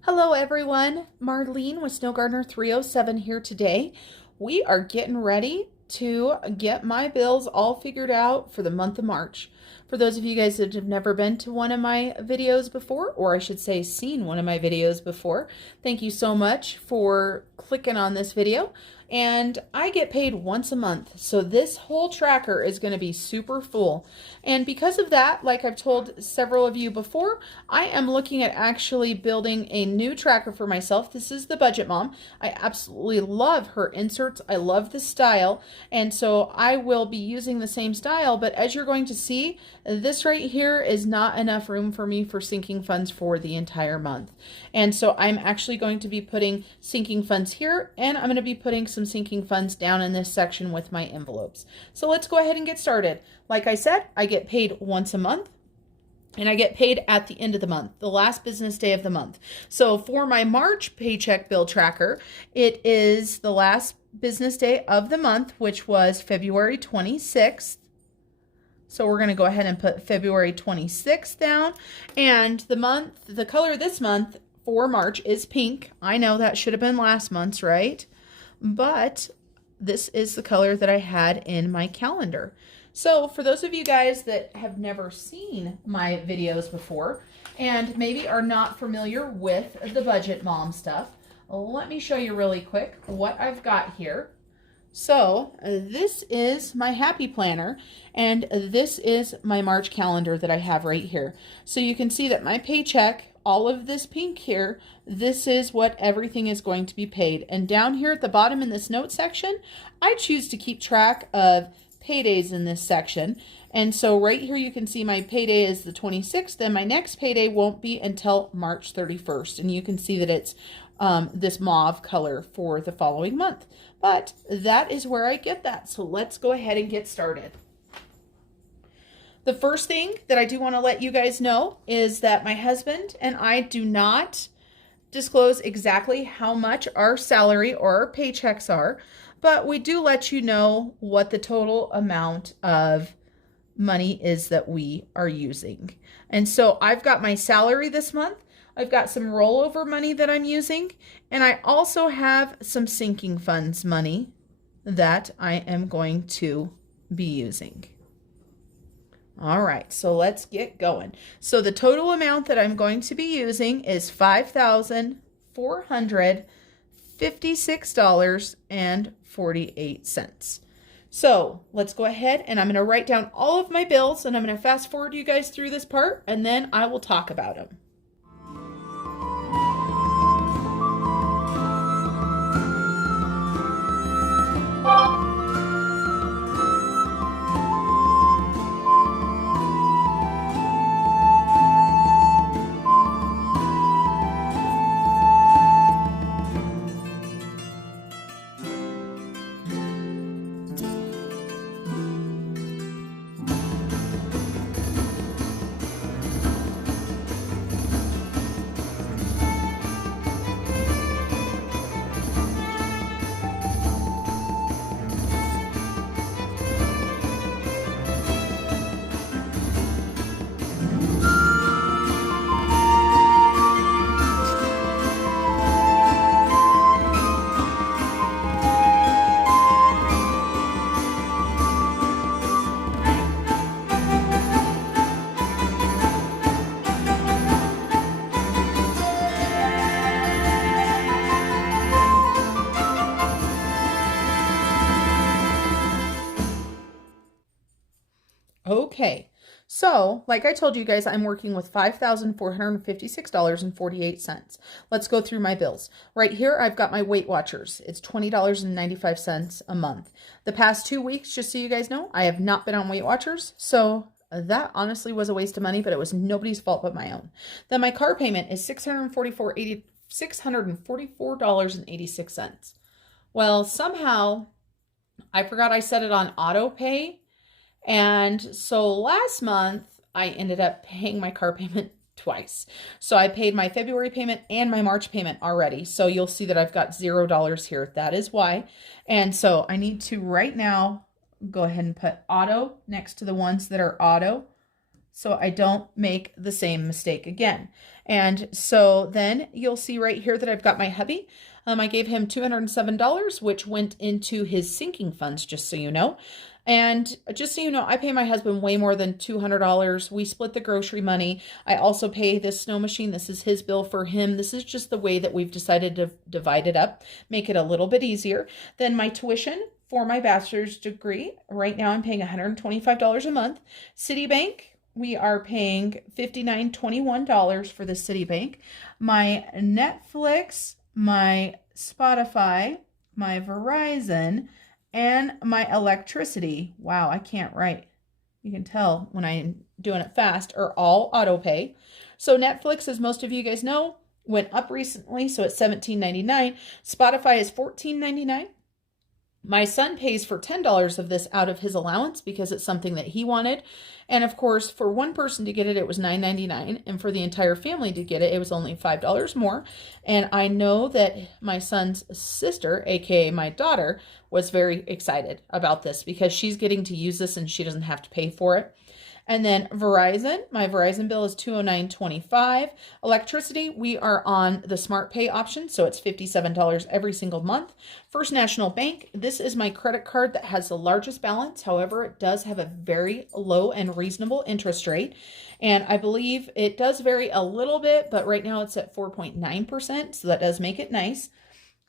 Hello everyone, Marlene with Snow Gardener 307 here today. We are getting ready to get my bills all figured out for the month of March. For those of you guys that have never been to one of my videos before, or I should say seen one of my videos before, thank you so much for clicking on this video. And I get paid once a month, so this whole tracker is going to be super full. And because of that, like I've told several of you before, I am looking at actually building a new tracker for myself. This is the Budget Mom. I absolutely love her inserts. I love the style, and so I will be using the same style, but as you're going to see, this right here is not enough room for me for sinking funds for the entire month. And so I'm actually going to be putting sinking funds here, and I'm going to be putting some sinking funds down in this section with my envelopes. So let's go ahead and get started. Like I said, I get paid once a month, and I get paid at the end of the month, the last business day of the month. So for my March paycheck bill tracker, it is the last business day of the month, which was February 26th. So we're going to go ahead and put February 26th down. And the color this month for March is pink. I know that should have been last month's, right? But this is the color that I had in my calendar. So for those of you guys that have never seen my videos before and maybe are not familiar with the Budget Mom stuff, let me show you really quick what I've got here. So this is my Happy Planner, and this is my March calendar that I have right here. So you can see that my paycheck, all of this pink here, this is what everything is going to be paid. And down here at the bottom in this note section, I choose to keep track of paydays in this section. And so right here you can see my payday is the 26th, and my next payday won't be until March 31st. And you can see that it's this mauve color for the following month. But that is where I get that. So let's go ahead and get started. The first thing that I do want to let you guys know is that my husband and I do not disclose exactly how much our salary or our paychecks are, but we do let you know what the total amount of money is that we are using. And so I've got my salary this month. I've got some rollover money that I'm using, and I also have some sinking funds money that I am going to be using. All right, so let's get going. So the total amount that I'm going to be using is $5,456.48. So let's go ahead, and I'm going to write down all of my bills, and I'm going to fast forward you guys through this part, and then I will talk about them. Okay, so like I told you guys, I'm working with $5,456.48. Let's go through my bills. Right here, I've got my Weight Watchers. It's $20.95 a month. The past 2 weeks, just so you guys know, I have not been on Weight Watchers, so that honestly was a waste of money, but it was nobody's fault but my own. Then my car payment is $644.86. Well, somehow I forgot I set it on auto pay. And so last month I ended up paying my car payment twice. So I paid my February payment and my March payment already. So you'll see that I've got $0 here. That is why. And so I need to right now go ahead and put auto next to the ones that are auto, so I don't make the same mistake again. And so then you'll see right here that I've got my hubby. I gave him $207, which went into his sinking funds, just so you know. And just so you know, I pay my husband way more than $200. We split the grocery money. I also pay this snow machine. This is his bill for him. This is just the way that we've decided to divide it up, make it a little bit easier. Then my tuition for my bachelor's degree, right now I'm paying $125 a month. Citibank, we are paying $59.21 for the Citibank. My Netflix, my Spotify, my Verizon, and my electricity. Wow, I can't write. You can tell when I'm doing it fast, are all auto pay. So Netflix, as most of you guys know, went up recently, so it's $17.99. Spotify is $14.99. My son pays for $10 of this out of his allowance because it's something that he wanted. And of course, for one person to get it, it was $9.99. And for the entire family to get it, it was only $5 more. And I know that my son's sister, aka my daughter, was very excited about this because she's getting to use this and she doesn't have to pay for it. And then Verizon, my Verizon bill is $209.25. Electricity, we are on the Smart Pay option, so it's $57 every single month. First National Bank, this is my credit card that has the largest balance. However, it does have a very low and reasonable interest rate. And I believe it does vary a little bit, but right now it's at 4.9%, so that does make it nice.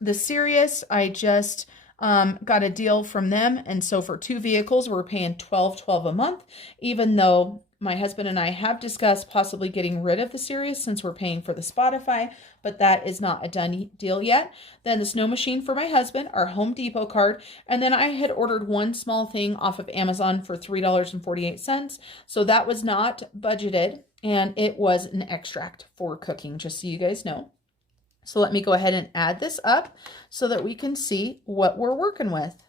The Sirius, I just got a deal from them, and so for 2 vehicles we're paying $12.12 a month, even though my husband and I have discussed possibly getting rid of the Sirius since we're paying for the Spotify, but that is not a done deal yet. Then the snow machine for my husband, our Home Depot card, and then I had ordered one small thing off of Amazon for $3.48, so that was not budgeted, and it was an extract for cooking, just so you guys know. So let me go ahead and add this up so that we can see what we're working with.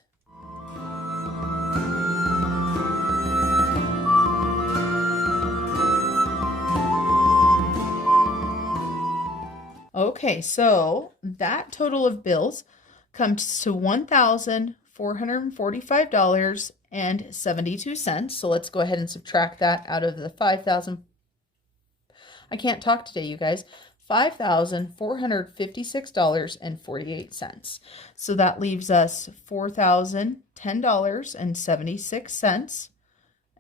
Okay, so that total of bills comes to $1,445.72. So let's go ahead and subtract that out of the $5,000. I can't talk today, you guys. $5,456.48. So that leaves us $4,010.76.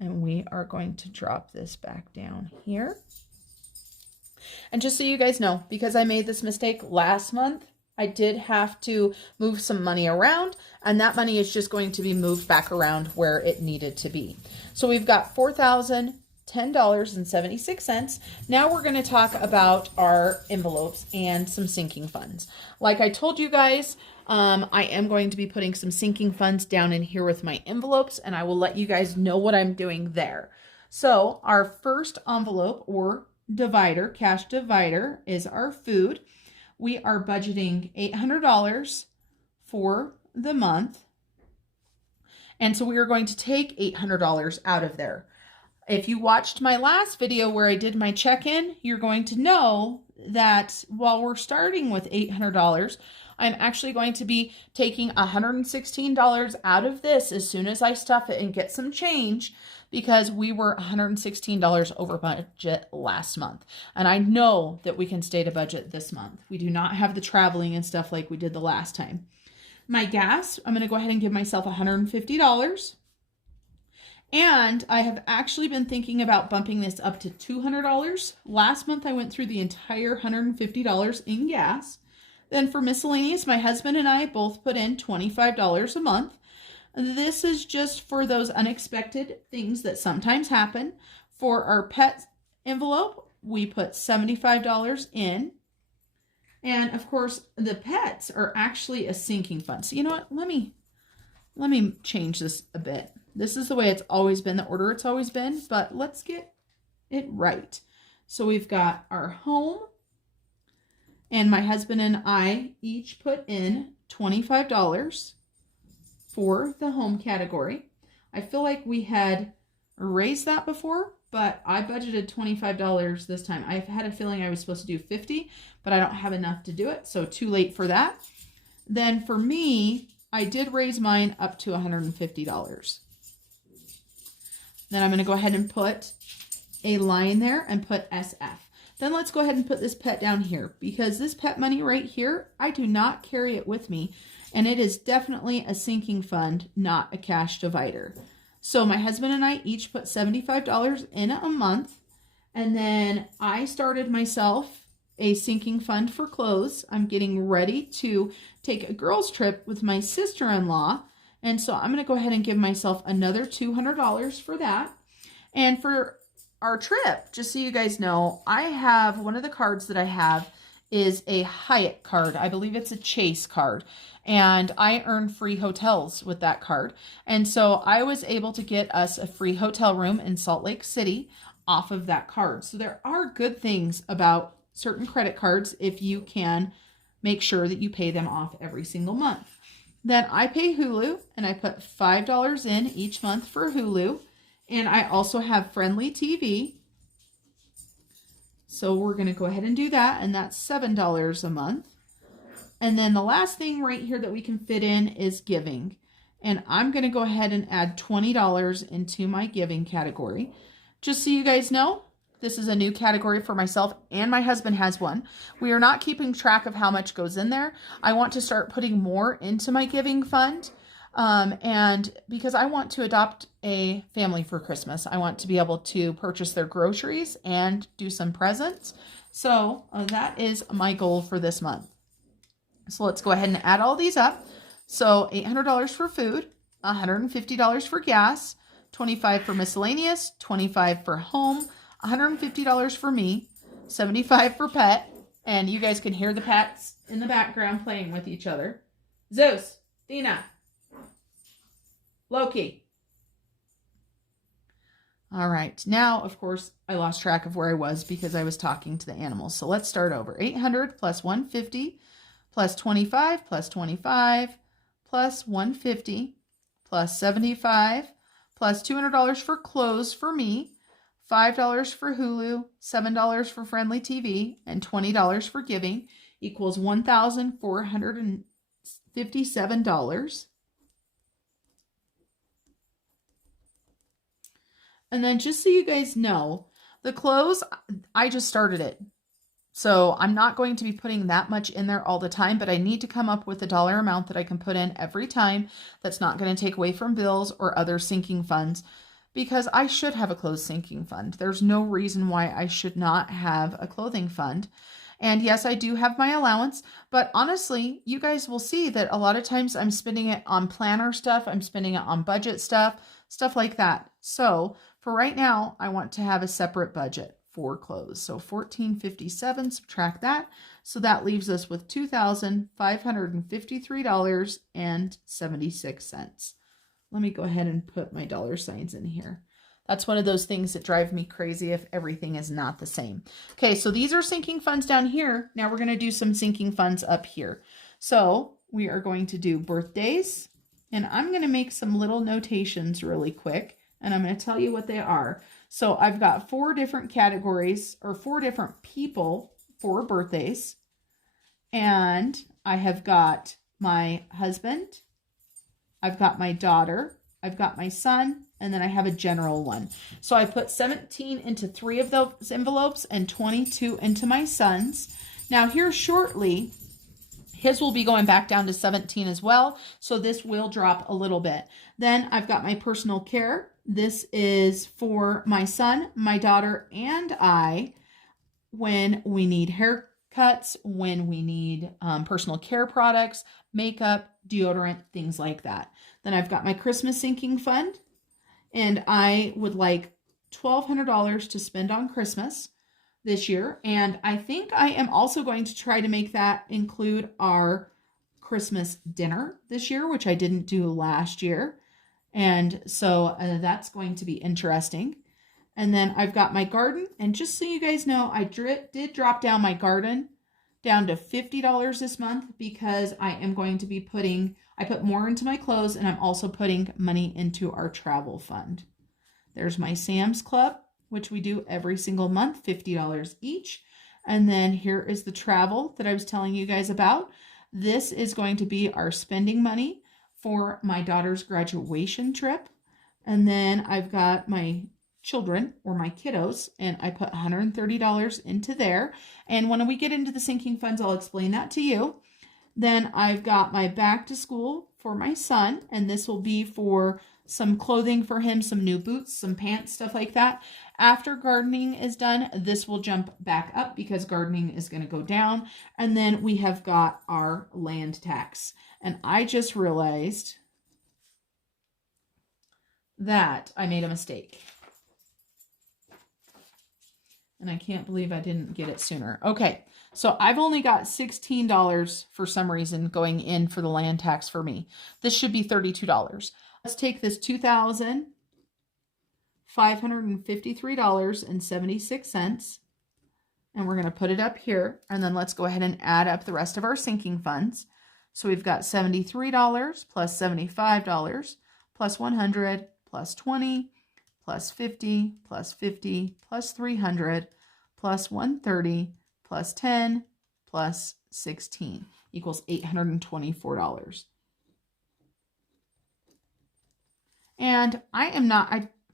And we are going to drop this back down here. And just so you guys know, because I made this mistake last month, I did have to move some money around, and that money is just going to be moved back around where it needed to be. So we've got $4,010.76. Now we're going to talk about our envelopes and some sinking funds. Like I told you guys, I am going to be putting some sinking funds down in here with my envelopes, and I will let you guys know what I'm doing there. So our first envelope or divider, cash divider, is our food. We are budgeting $800 for the month. And so we are going to take $800 out of there. If you watched my last video where I did my check-in, you're going to know that while we're starting with $800, I'm actually going to be taking $116 out of this as soon as I stuff it and get some change, because we were $116 over budget last month. And I know that we can stay to budget this month. We do not have the traveling and stuff like we did the last time. My gas, I'm going to go ahead and give myself $150. And I have actually been thinking about bumping this up to $200. Last month, I went through the entire $150 in gas. Then for miscellaneous, my husband and I both put in $25 a month. This is just for those unexpected things that sometimes happen. For our pet envelope, we put $75 in. And of course, the pets are actually a sinking fund. So you know what? Let me change this a bit. This is the way it's always been, the order it's always been, but let's get it right. So we've got our home, and my husband and I each put in $25 for the home category. I feel like we had raised that before, but I budgeted $25 this time. I've had a feeling I was supposed to do $50, but I don't have enough to do it, so too late for that. Then for me, I did raise mine up to $150. Then I'm going to go ahead and put a line there and put SF. Then let's go ahead and put this pet down here, because this pet money right here, I do not carry it with me. And it is definitely a sinking fund, not a cash divider. So my husband and I each put $75 in a month. And then I started myself a sinking fund for clothes. I'm getting ready to take a girls' trip with my sister-in-law. And so I'm going to go ahead and give myself another $200 for that. And for our trip, just so you guys know, I have one of the cards that I have is a Hyatt card. I believe it's a Chase card. And I earn free hotels with that card. And so I was able to get us a free hotel room in Salt Lake City off of that card. So there are good things about certain credit cards if you can make sure that you pay them off every single month. Then I pay Hulu, and I put $5 in each month for Hulu. And I also have Friendly TV. So we're going to go ahead and do that, and that's $7 a month. And then the last thing right here that we can fit in is giving. And I'm going to go ahead and add $20 into my giving category. Just so you guys know, this is a new category for myself, and my husband has one. We are not keeping track of how much goes in there. I want to start putting more into my giving fund. And because I want to adopt a family for Christmas, I want to be able to purchase their groceries and do some presents. So that is my goal for this month. So let's go ahead and add all these up. So $800 for food, $150 for gas, $25 for miscellaneous, $25 for home, $150 for me, $75 for pet, and you guys can hear the pets in the background playing with each other. Zeus, Dina, Loki. All right, now, of course, I lost track of where I was because I was talking to the animals. So let's start over. 800 plus 150 plus 25 plus 25 plus 150 plus 75 plus $200 for clothes for me, $5 for Hulu, $7 for Friendly TV, and $20 for giving equals $1,457. And then just so you guys know, the clothes, I just started it. So I'm not going to be putting that much in there all the time, but I need to come up with a dollar amount that I can put in every time that's not going to take away from bills or other sinking funds, because I should have a clothes sinking fund. There's no reason why I should not have a clothing fund. And yes, I do have my allowance, but honestly, you guys will see that a lot of times I'm spending it on planner stuff. I'm spending it on budget stuff like that. So for right now, I want to have a separate budget for clothes. So $1,457, subtract that. So that leaves us with $2,553.76. Let me go ahead and put my dollar signs in here. That's one of those things that drive me crazy if everything is not the same. Okay, so these are sinking funds down here. Now we're going to do some sinking funds up here. So we are going to do birthdays, and I'm going to make some little notations really quick, and I'm going to tell you what they are. So I've got 4 different categories, or 4 different people for birthdays, and I have got my husband, I've got my daughter, I've got my son, and then I have a general one. So I put 17 into 3 of those envelopes and 22 into my son's. Now here shortly, his will be going back down to 17 as well. So this will drop a little bit. Then I've got my personal care. This is for my son, my daughter, and I when we need haircuts, when we need personal care products, makeup, deodorant, things like that. Then I've got my Christmas sinking fund, and I would like $1,200 to spend on Christmas this year. And I think I am also going to try to make that include our Christmas dinner this year, which I didn't do last year. And so that's going to be interesting. And then I've got my garden. And just so you guys know, I did drop down my garden down to $50 this month because I am going to be I put more into my clothes, and I'm also putting money into our travel fund. There's my Sam's Club, which we do every single month, $50 each. And then here is the travel that I was telling you guys about. This is going to be our spending money for my daughter's graduation trip. And then I've got my children or my kiddos, and I put $130 into there. And when we get into the sinking funds, I'll explain that to you. Then I've got my back to school for my son, and this will be for some clothing for him, some new boots, some pants, stuff like that. After gardening is done, this will jump back up because gardening is going to go down. And then we have got our land tax. And I just realized that I made a mistake. And I can't believe I didn't get it sooner. Okay, so I've only got $16 for some reason going in for the land tax for me. This should be $32. Let's take this $2,553.76 and we're going to put it up here. And then let's go ahead and add up the rest of our sinking funds. So we've got $73 plus $75 plus $100 plus $20 plus $50 plus $50 plus $300 plus $130 plus $10 plus $16 equals $824. And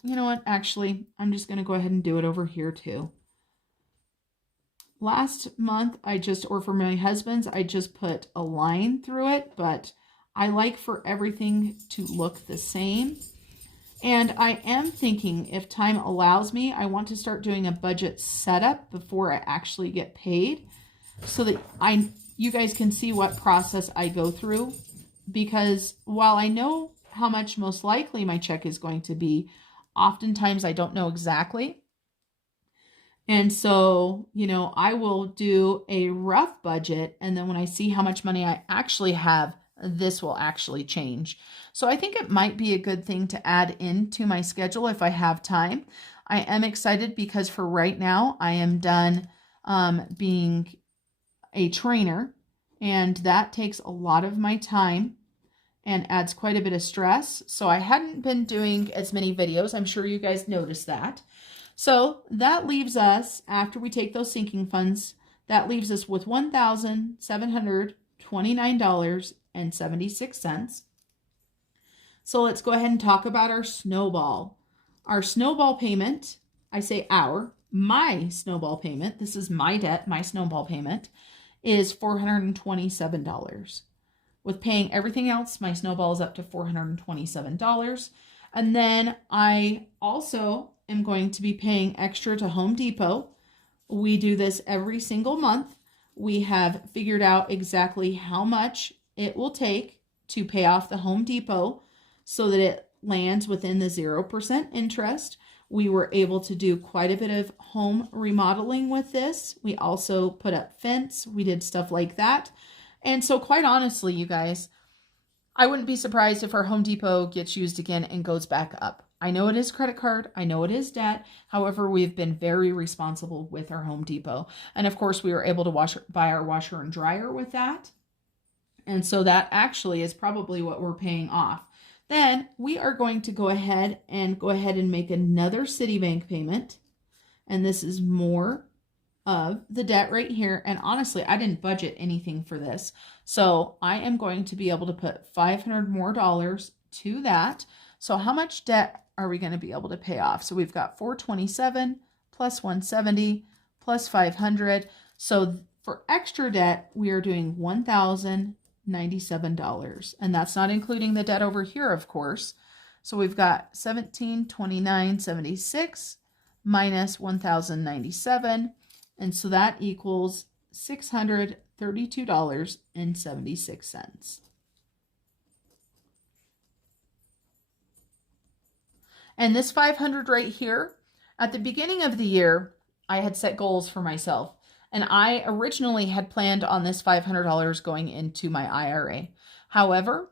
you know what, actually, I'm just going to go ahead and do it over here too. Last month, or for my husband's, I just put a line through it, but I like for everything to look the same. And I am thinking, if time allows me, I want to start doing a budget setup before I actually get paid so that you guys can see what process I go through. Because while I know how much most likely my check is going to be, oftentimes I don't know exactly. And so, I will do a rough budget, and then when I see how much money I actually have, this will actually change. So I think it might be a good thing to add into my schedule if I have time. I am excited because for right now, I am done being a trainer, and that takes a lot of my time and adds quite a bit of stress. So I hadn't been doing as many videos. I'm sure you guys noticed that. So that leaves us, after we take those sinking funds, that leaves us with $1,729.76. So let's go ahead and talk about our snowball. Our snowball payment, I say my snowball payment, this is my debt, my snowball payment, is $427. With paying everything else, my snowball is up to $427. And then I also am going to be paying extra to Home Depot. We do this every single month. We have figured out exactly how much it will take to pay off the Home Depot so that it lands within the 0% interest. We were able to do quite a bit of home remodeling with this. We also put up fence. We did stuff like that. And so quite honestly, you guys, I wouldn't be surprised if our Home Depot gets used again and goes back up. I know it is credit card. I know it is debt. However, we've been very responsible with our Home Depot. And of course, we were able to buy our washer and dryer with that. And so that actually is probably what we're paying off. Then we are going to go ahead and make another Citibank payment. And this is more of the debt right here. And honestly, I didn't budget anything for this. So I am going to be able to put $500 more to that. So how much debt are we going to be able to pay off? So we've got $427 plus $170 plus $500. So for extra debt, we are doing $1,097. And that's not including the debt over here, of course. So we've got $1,729.76 minus $1,097. And so that equals $632.76. And this $500 right here, at the beginning of the year, I had set goals for myself. And I originally had planned on this $500 going into my IRA. However,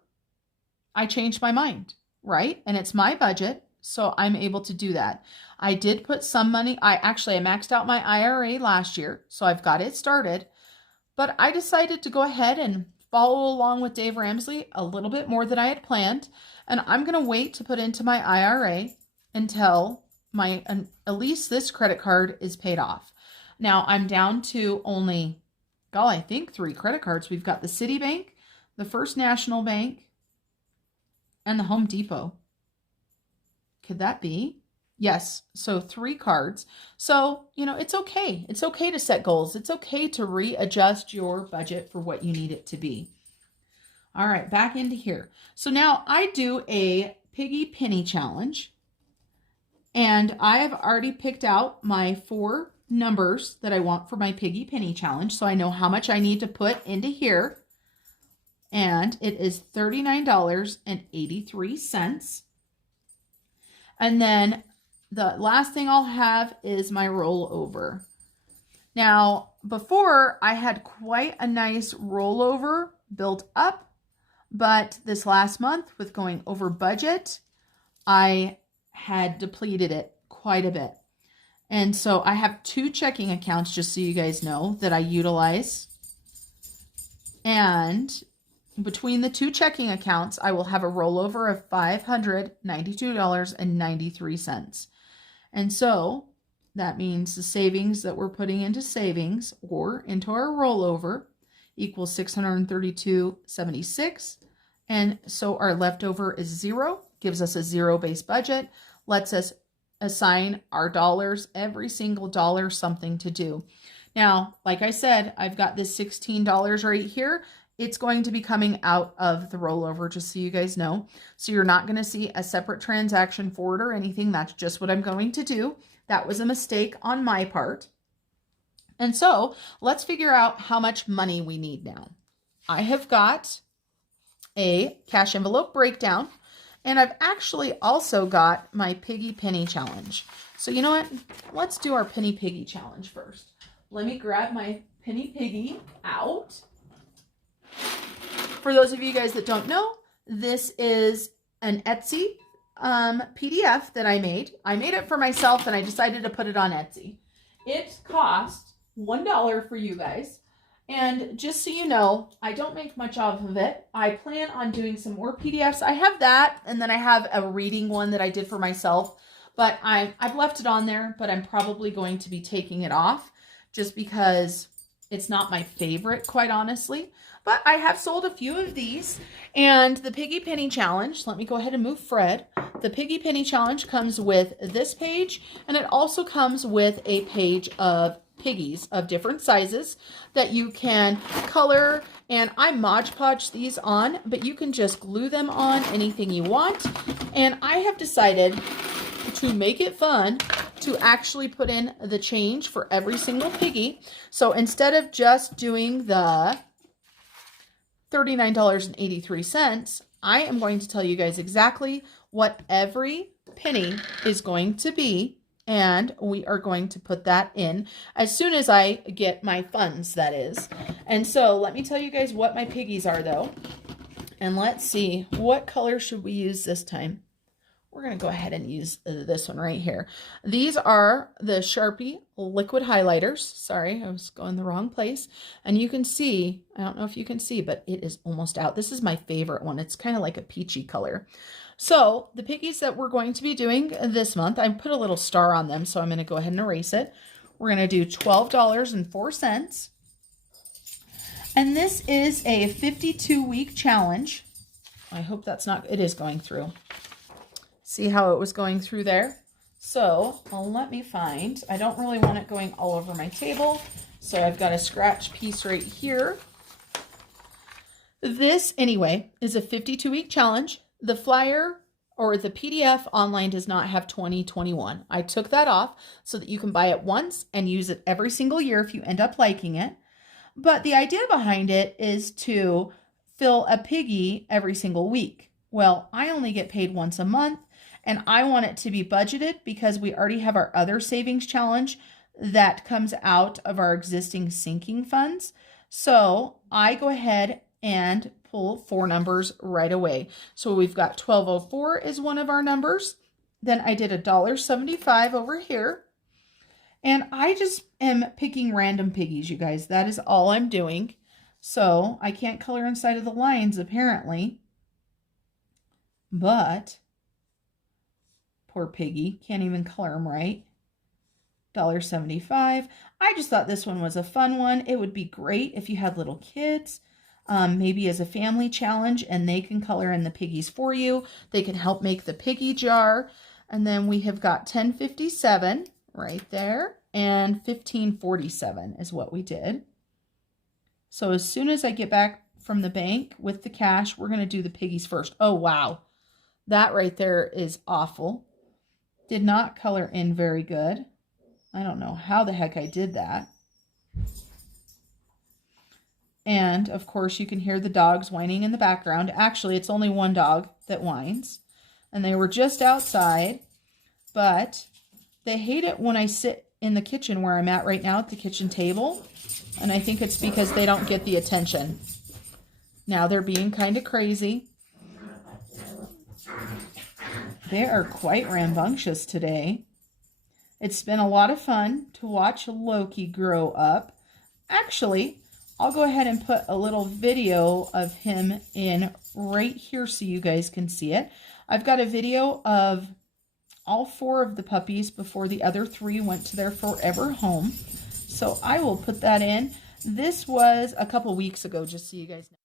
I changed my mind, right? And it's my budget, so I'm able to do that. I did put some money. I maxed out my IRA last year, so I've got it started. But I decided to go ahead and follow along with Dave Ramsey a little bit more than I had planned. And I'm going to wait to put into my IRA until at least this credit card is paid off. Now I'm down to only, I think 3 credit cards. We've got the Citibank, the First National Bank, and the Home Depot. Could that be? Yes, so 3 cards. So, it's okay. It's okay to set goals. It's okay to readjust your budget for what you need it to be. All right, back into here. So now I do a piggy penny challenge, and I have already picked out my 4 numbers that I want for my piggy penny challenge. So I know how much I need to put into here, and it is $39.83. And then the last thing I'll have is my rollover. Now, before I had quite a nice rollover built up, but this last month with going over budget, I had depleted it quite a bit. And so I have 2 checking accounts, just so you guys know, that I utilize. And between the 2 checking accounts, I will have a rollover of $592.93. And so that means the savings that we're putting into savings or into our rollover equals $632.76. And so our leftover is 0, gives us a 0-based budget, lets us assign our dollars, every single dollar, something to do. Now, like I said, I've got this $16 right here. It's going to be coming out of the rollover, just so you guys know. So you're not going to see a separate transaction for it or anything. That's just what I'm going to do. That was a mistake on my part. And so let's figure out how much money we need now. I have got a cash envelope breakdown, and I've actually also got my piggy penny challenge. So you know what? Let's do our penny piggy challenge first. Let me grab my penny piggy out. For those of you guys that don't know, this is an Etsy PDF that I made. I made it for myself, and I decided to put it on Etsy. It cost $1 for you guys. And just so you know, I don't make much off of it. I plan on doing some more PDFs. I have that, and then I have a reading one that I did for myself. But I've left it on there, but I'm probably going to be taking it off just because it's not my favorite, quite honestly. But I have sold a few of these. And the Piggy Penny Challenge, let me go ahead and move Fred. The Piggy Penny Challenge comes with this page, and it also comes with a page of piggies of different sizes that you can color. And I Mod Podge these on, but you can just glue them on anything you want. And I have decided to make it fun to actually put in the change for every single piggy. So instead of just doing the $39.83, I am going to tell you guys exactly what every penny is going to be, and we are going to put that in as soon as I get my funds, that is. And so let me tell you guys what my piggies are, though. And let's see, what color should we use this time? We're going to go ahead and use this one right here. These are the Sharpie liquid highlighters. Sorry, I was going the wrong place. And you can see, I don't know if you can see, but it is almost out. This is my favorite one. It's kind of like a peachy color. So the piggies that we're going to be doing this month, I put a little star on them, so I'm going to go ahead and erase it. We're going to do $12.04. And this is a 52-week challenge. I hope that's not, it is going through. See how it was going through there? So, let me find, I don't really want it going all over my table, so I've got a scratch piece right here. This, anyway, is a 52-week challenge. The flyer or the PDF online does not have 2021. I took that off so that you can buy it once and use it every single year if you end up liking it. But the idea behind it is to fill a piggy every single week. Well, I only get paid once a month, and I want it to be budgeted because we already have our other savings challenge that comes out of our existing sinking funds. So I go ahead and pull 4 numbers right away. So we've got 1204 is one of our numbers. Then I did $1.75 over here. And I just am picking random piggies, you guys. That is all I'm doing. So I can't color inside of the lines apparently. But poor piggy, can't even color them right. $1.75. I just thought this one was a fun one. It would be great if you had little kids, maybe as a family challenge, and they can color in the piggies for you. They can help make the piggy jar. And then we have got 1057 right there, and 1547 is what we did. So as soon as I get back from the bank with the cash, we're going to do the piggies first. Oh, wow. That right there is awful. Did not color in very good. I don't know how the heck I did that. And, of course, you can hear the dogs whining in the background. Actually, it's only one dog that whines. And they were just outside. But they hate it when I sit in the kitchen where I'm at right now at the kitchen table. And I think it's because they don't get the attention. Now they're being kind of crazy. They are quite rambunctious today. It's been a lot of fun to watch Loki grow up. Actually, I'll go ahead and put a little video of him in right here so you guys can see it. I've got a video of all 4 of the puppies before the other 3 went to their forever home. So I will put that in. This was a couple weeks ago, just so you guys know.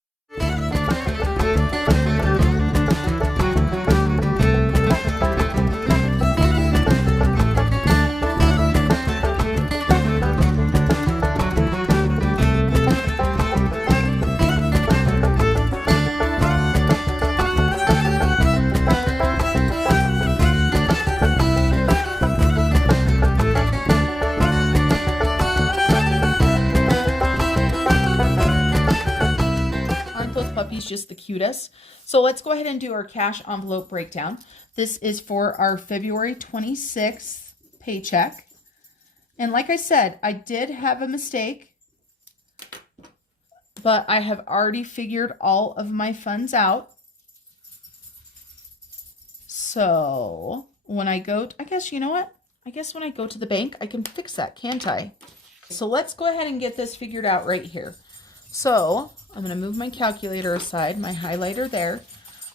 Just the cutest. So let's go ahead and do our cash envelope breakdown. This is for our February 26th paycheck. And like I said, I did have a mistake, but I have already figured all of my funds out. So when I go, I guess, you know what? I guess when I go to the bank, I can fix that, can't I? So let's go ahead and get this figured out right here. So I'm going to move my calculator aside, my highlighter there.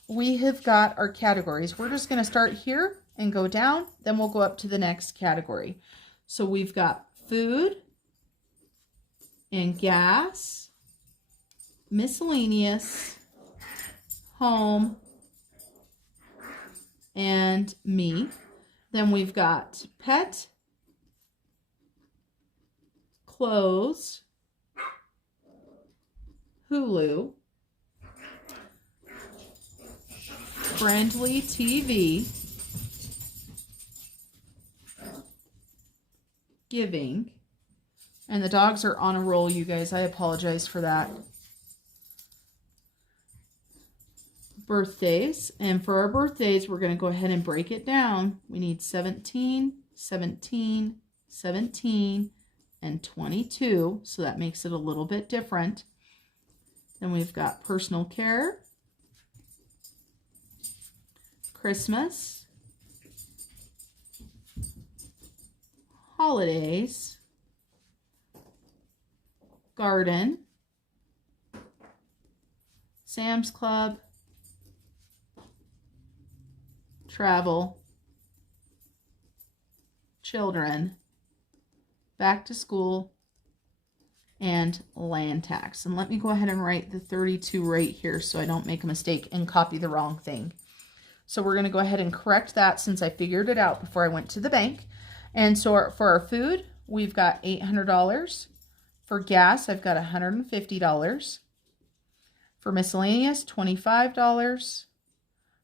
We have got our categories. We're just going to start here and go down, then we'll go up to the next category. So we've got food and gas, miscellaneous, home, and me. Then we've got pet, clothes, Hulu, friendly TV, giving, and the dogs are on a roll, you guys. I apologize for that. Birthdays, and for our birthdays, we're going to go ahead and break it down. We need 17, 17, 17, and 22, so that makes it a little bit different. Then we've got personal care, Christmas, holidays, garden, Sam's Club, travel, children, back to school, and land tax. And let me go ahead and write the 32 right here so I don't make a mistake and copy the wrong thing. So we're going to go ahead and correct that since I figured it out before I went to the bank. And so for our food, we've got $800. For gas, I've got $150. For miscellaneous, $25.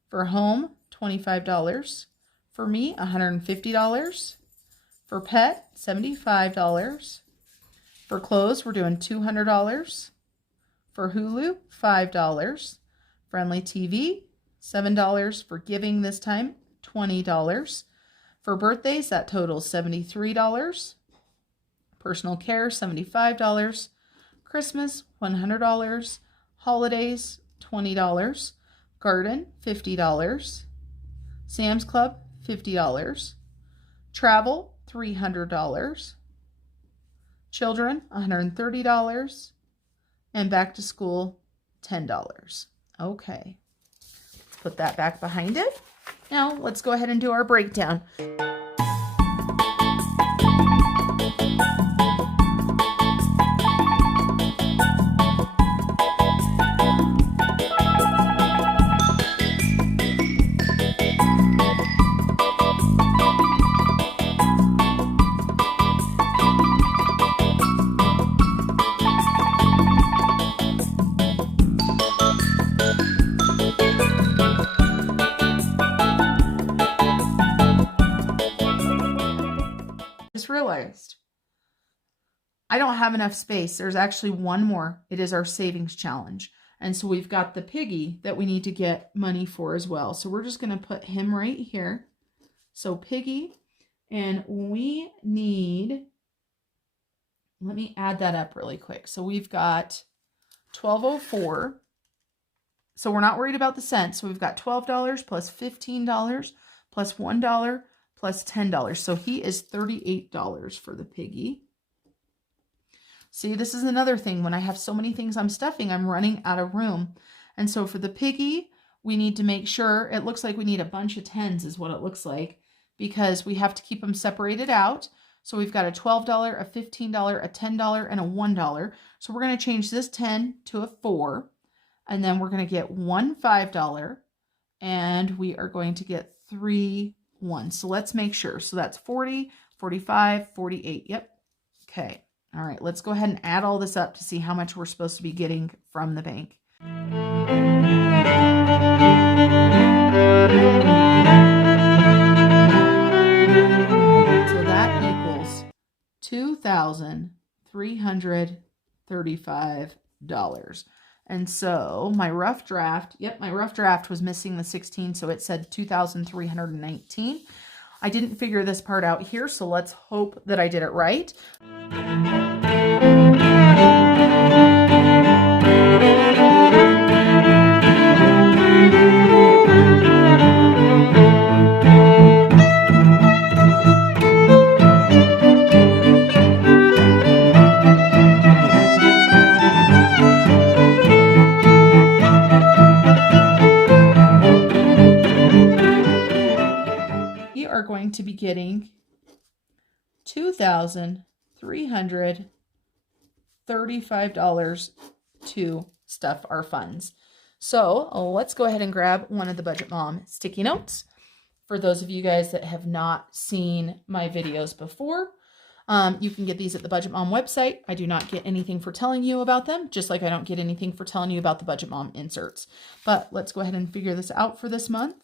For home, $25. For me, $150. For pet, $75. For clothes, we're doing $200. For Hulu, $5. Friendly TV, $7. For giving this time, $20. For birthdays, that totals $73. Personal care, $75. Christmas, $100. Holidays, $20. Garden, $50. Sam's Club, $50. Travel, $300. Children, $130. And back to school, $10. Okay, let's put that back behind it. Now let's go ahead and do our breakdown. realized I don't have enough space. There's actually one more. It is our savings challenge. And so we've got the piggy that we need to get money for as well. So we're just going to put him right here. So piggy, and we need, let me add that up really quick. So we've got $12.04. So we're not worried about the cents. So we've got $12 plus $15 plus $1 plus $10. So he is $38 for the piggy. See, this is another thing. When I have so many things I'm stuffing, I'm running out of room. And so for the piggy, we need to make sure, it looks like we need a bunch of 10s is what it looks like, because we have to keep them separated out. So we've got a $12, a $15, a $10, and a $1. So we're going to change this 10 to a 4. And then we're going to get one $5. And we are going to get 3 1s. So let's make sure. So that's 40, 45, 48. Yep. Okay. All right. Let's go ahead and add all this up to see how much we're supposed to be getting from the bank. So that equals $2,335. And so my rough draft, my rough draft was missing the 16, so it said 2,319. I didn't figure this part out here, so let's hope that I did it right. Going to be getting $2,335 to stuff our funds. So let's go ahead and grab one of the Budget Mom sticky notes. For those of you guys that have not seen my videos before, you can get these at the Budget Mom website. I do not get anything for telling you about them, just like I don't get anything for telling you about the Budget Mom inserts. But let's go ahead and figure this out for this month.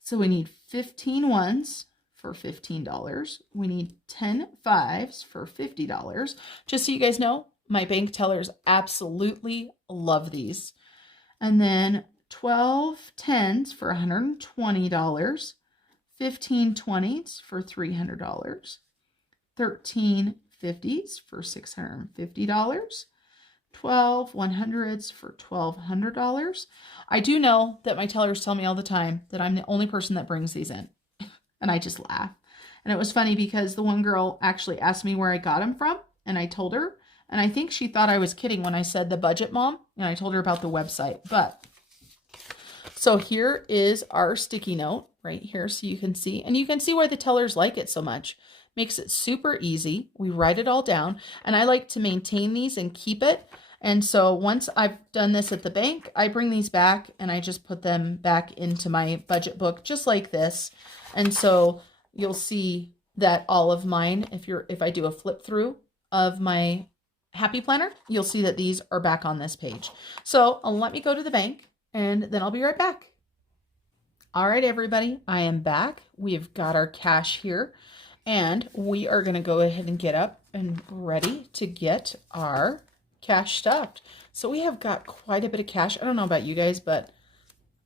So we need 15 1s for $15. We need 10 5s for $50. Just so you guys know, my bank tellers absolutely love these. And then 12 10s for $120. 15 20s for $300. 13 50s for $650. 12 100s for $1,200. I do know that my tellers tell me all the time that I'm the only person that brings these in. And I just laugh. And it was funny because the one girl actually asked me where I got them from. And I told her. And I think she thought I was kidding when I said the Budget Mom. And I told her about the website. But so here is our sticky note right here. So you can see. And you can see why the tellers like it so much. Makes it super easy. We write it all down. And I like to maintain these and keep it. And so once I've done this at the bank, I bring these back and I just put them back into my budget book, just like this. And so you'll see that all of mine, if I do a flip through of my Happy Planner, you'll see that these are back on this page. So let me go to the bank and then I'll be right back. All right, everybody, I am back. We've got our cash here and we are going to go ahead and get up and ready to get our cash stuffed. So we have got quite a bit of cash. I don't know about you guys, but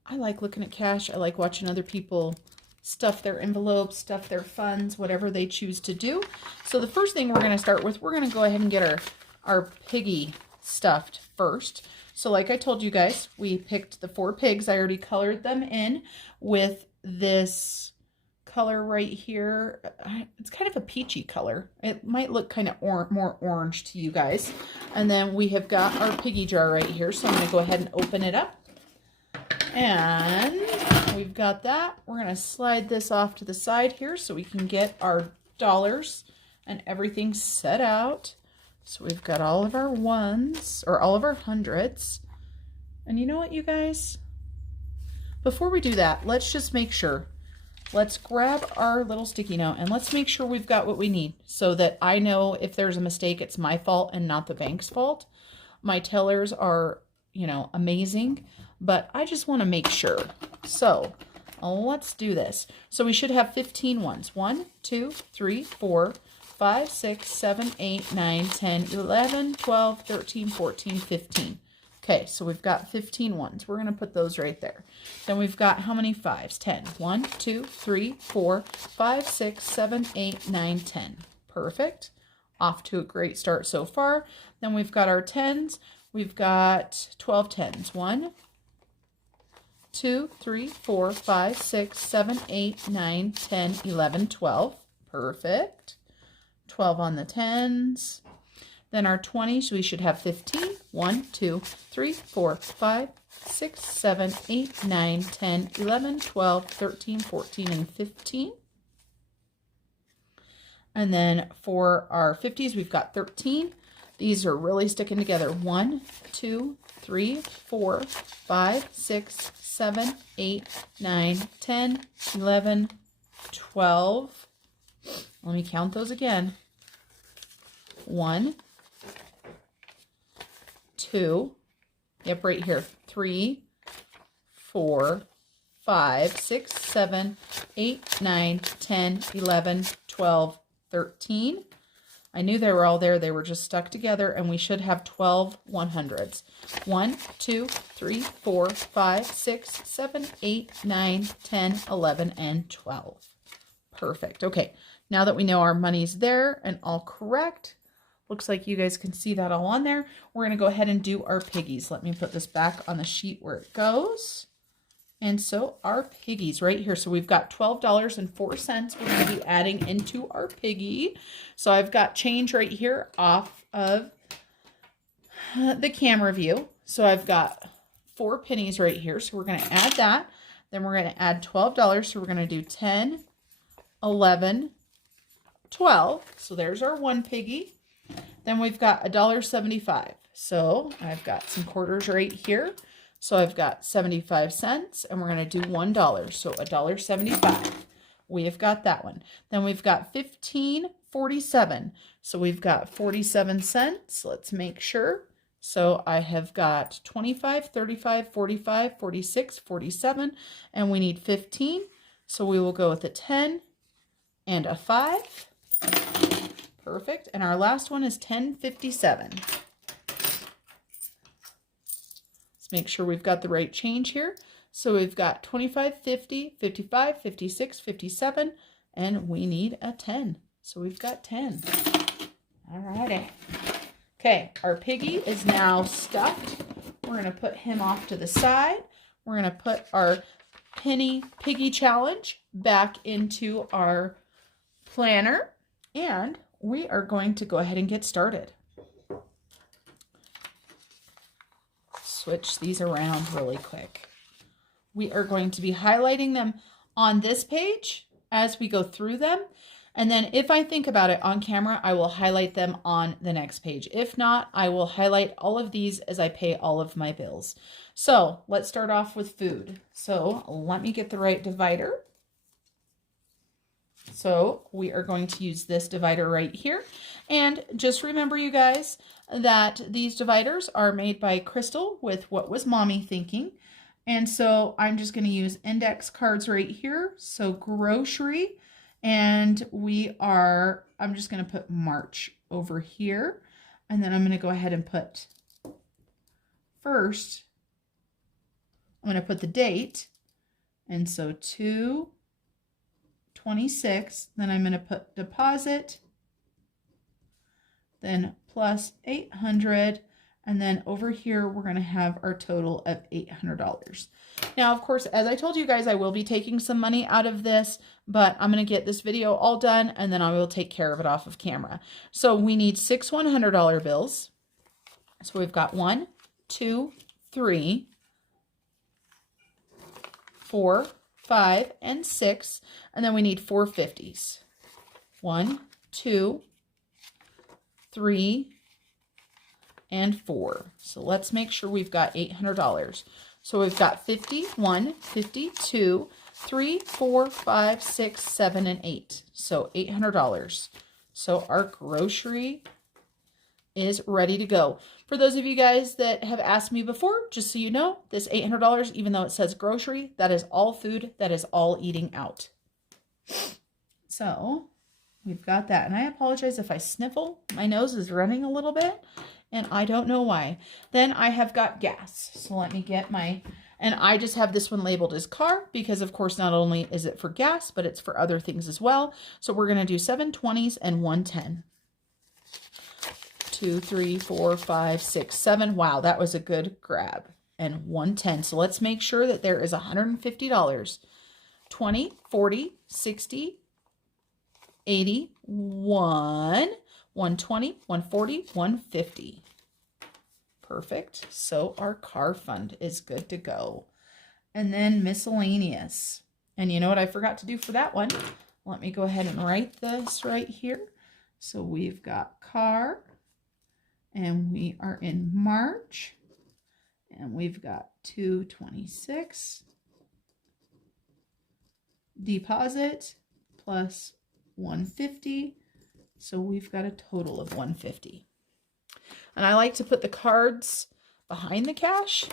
I like looking at cash. I like watching other people stuff their envelopes, stuff their funds, whatever they choose to do. So the first thing we're going to start with, we're going to go ahead and get our piggy stuffed first. So like I told you guys, we picked the 4 pigs. I already colored them in with this color right here. It's kind of a peachy color. It might look kind of more orange to you guys. And then we have got our piggy jar right here. So I'm going to go ahead and open it up. And we've got that. We're going to slide this off to the side here so we can get our dollars and everything set out. So we've got all of our 1s or all of our 100s. And you know what, you guys? Before we do that, let's just make sure. Let's grab our little sticky note and let's make sure we've got what we need so that I know if there's a mistake, it's my fault and not the bank's fault. My tellers are, amazing, but I just want to make sure. So let's do this. So we should have 15 ones. 1, 2, 3, 4, 5, 6, 7, 8, 9, 10, 11, 12, 13, 14, 15. Okay, so we've got 15 ones. We're going to put those right there. Then we've got how many fives? 10. 1, 2, 3, 4, 5, 6, 7, 8, 9, 10. Perfect. Off to a great start so far. Then we've got our tens. We've got 12 tens. 1, 2, 3, 4, 5, 6, 7, 8, 9, 10, 11, 12. Perfect. 12 on the tens. Then our 20s, we should have 15. 1, 2, 3, 4, 5, 6, 7, 8, 9, 10, 11, 12, 13, 14, and 15. And then for our 50s, we've got 13. These are really sticking together. 1, 2, 3, 4, 5, 6, 7, 8, 9, 10, 11, 12. Let me count those again. 1, 2, yep, right here. 3, 4, 5, 6, 7, 8, 9, 10, 11, 12, 13. I knew they were all there. They were just stuck together, and we should have 12 100s. 1, 2, 3, 4, 5, 6, 7, 8, 9, 10, 11, and 12. Perfect. Okay, now that we know our money's there and all correct, looks like you guys can see that all on there. We're going to go ahead and do our piggies. Let me put this back on the sheet where it goes. And so our piggies right here. So we've got $12.04 we're going to be adding into our piggy. So I've got change right here off of the camera view. So I've got 4 pennies right here. So we're going to add that. Then we're going to add $12. So we're going to do 10, 11, 12. So there's our 1 piggy. Then we've got $1.75. So I've got some quarters right here. So I've got 75 cents, and we're going to do $1. So $1.75. We have got that one. Then we've got $15.47. So we've got 47 cents. Let's make sure. So I have got 25, 35, 45, 46, 47, and we need 15. So we will go with a 10 and a 5. Perfect. And our last one is 10.57. Make sure we've got the right change here. So we've got 25, 50, 55, 56, 57, and we need a 10. So we've got 10. All righty. Okay, our piggy is now stuffed. We're going to put him off to the side. We're going to put our piggy challenge back into our planner, and we are going to go ahead and get started. Switch these around really quick. We are going to be highlighting them on this page as we go through them. And then if I think about it on camera, I will highlight them on the next page. If not, I will highlight all of these as I pay all of my bills. So let's start off with food. So let me get the right divider. So we are going to use this divider right here. And just remember, you guys, that these dividers are made by Crystal with What Was Mommy Thinking. And so I'm just going to use index cards right here. So grocery, and I'm just going to put March over here. And then I'm going to go ahead and put first, I'm going to put the date. And so 2/26, then I'm going to put deposit, then plus 800, and then over here we're going to have our total of $800. Now, of course, as I told you guys, I will be taking some money out of this, but I'm going to get this video all done, and then I will take care of it off of camera. So we need 6 $100 bills. So we've got 1, 2, 3, 4, 5, and 6, and then we need 4 50s. 1, 2, 3, and 4. So let's make sure we've got $800. So we've got 51, 52, 3, 4, 5, 6, 7, and 8. So $800. So our grocery is ready to go. For those of you guys that have asked me before, just so you know, this $800, even though it says grocery, that is all food, that is all eating out. So we've got that. And I apologize if I sniffle. My nose is running a little bit and I don't know why. Then I have got gas. So let me get my, and I just have this one labeled as car because of course not only is it for gas, but it's for other things as well. So we're going to do 720s and 110. 2, 3, 4, 5, 6, 7. Wow, that was a good grab. And 110. So let's make sure that there is $150. 20, 40, 60, 80, 120, 140, 150. Perfect. So our car fund is good to go. And then miscellaneous. And you know what I forgot to do for that one? Let me go ahead and write this right here. So we've got car. And we are in March, and we've got 226 deposit plus 150. So we've got a total of 150. And I like to put the cards behind the cash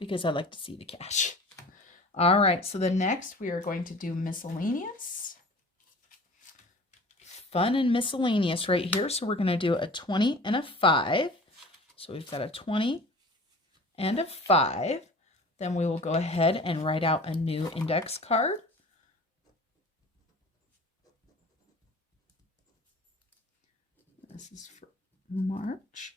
because I like to see the cash. All right, so the next we are going to do miscellaneous. Fun and miscellaneous right here. So we're going to do a 20 and a 5. So we've got a 20 and a 5. Then we will go ahead and write out a new index card. This is for March.